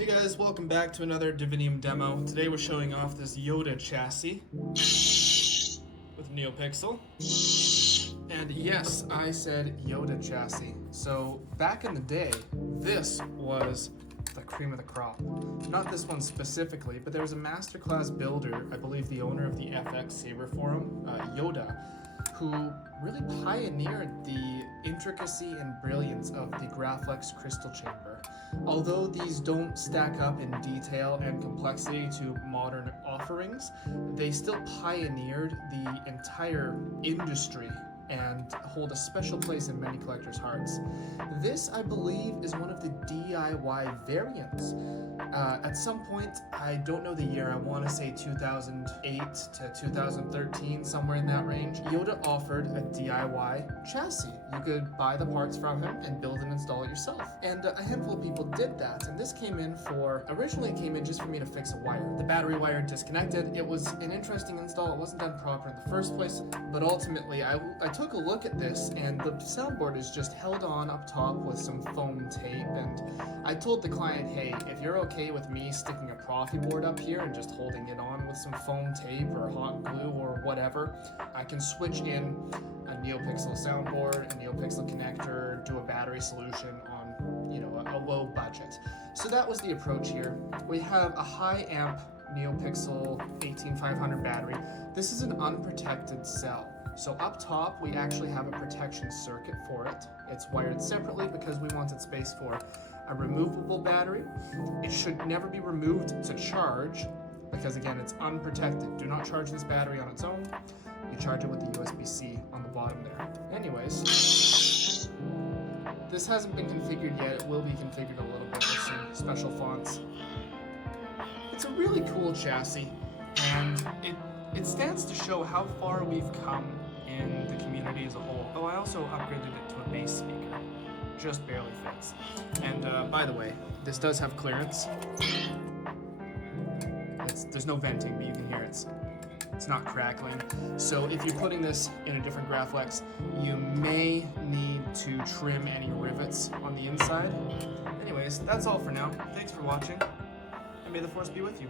Hey guys, welcome back to another Divinium demo. Today we're showing off this Yoda chassis with NeoPixel. And yes, I said Yoda chassis. So back in the day, this was the cream of the crop. Not this one specifically, but there was a masterclass builder, I believe the owner of the FX Saber forum, Yoda, who really pioneered the intricacy and brilliance of the Graflex crystal chamber. Although these don't stack up in detail and complexity to modern offerings, they still pioneered the entire industry and hold a special place in many collectors' hearts. This, I believe, is one of the DIY variants. At some point, I don't know the year, I want to say 2008 to 2013, somewhere in that range, Yoda offered a DIY chassis. You could buy the parts from him and build and install it yourself. And a handful of people did that, and this came in originally it came in just for me to fix a wire. The battery wire disconnected. It was an interesting install. It wasn't done proper in the first place, but ultimately I took a look at this, and the soundboard is just held on up top with some foam tape, and I told the client, hey, if you're okay with me sticking a Profi board up here and just holding it on with some foam tape or hot glue or whatever, I can switch in a NeoPixel soundboard, a NeoPixel connector, do a battery solution on, a low budget. So that was the approach here. We have a high amp NeoPixel 18500 battery. This is an unprotected cell. So up top, we actually have a protection circuit for it. It's wired separately because we wanted space for a removable battery. It should never be removed to charge because, again, it's unprotected. Do not charge this battery on its own. You charge it with the USB-C on the bottom there. Anyways, this hasn't been configured yet. It will be configured a little bit with some special fonts. It's a really cool chassis, and it stands to show how far we've come in the community as a whole. Oh, I also upgraded it to a bass speaker. Just barely fits. And by the way, this does have clearance. There's no venting, but you can hear it's not crackling. So if you're putting this in a different Graflex, you may need to trim any rivets on the inside. Anyways, that's all for now. Thanks for watching, and may the force be with you.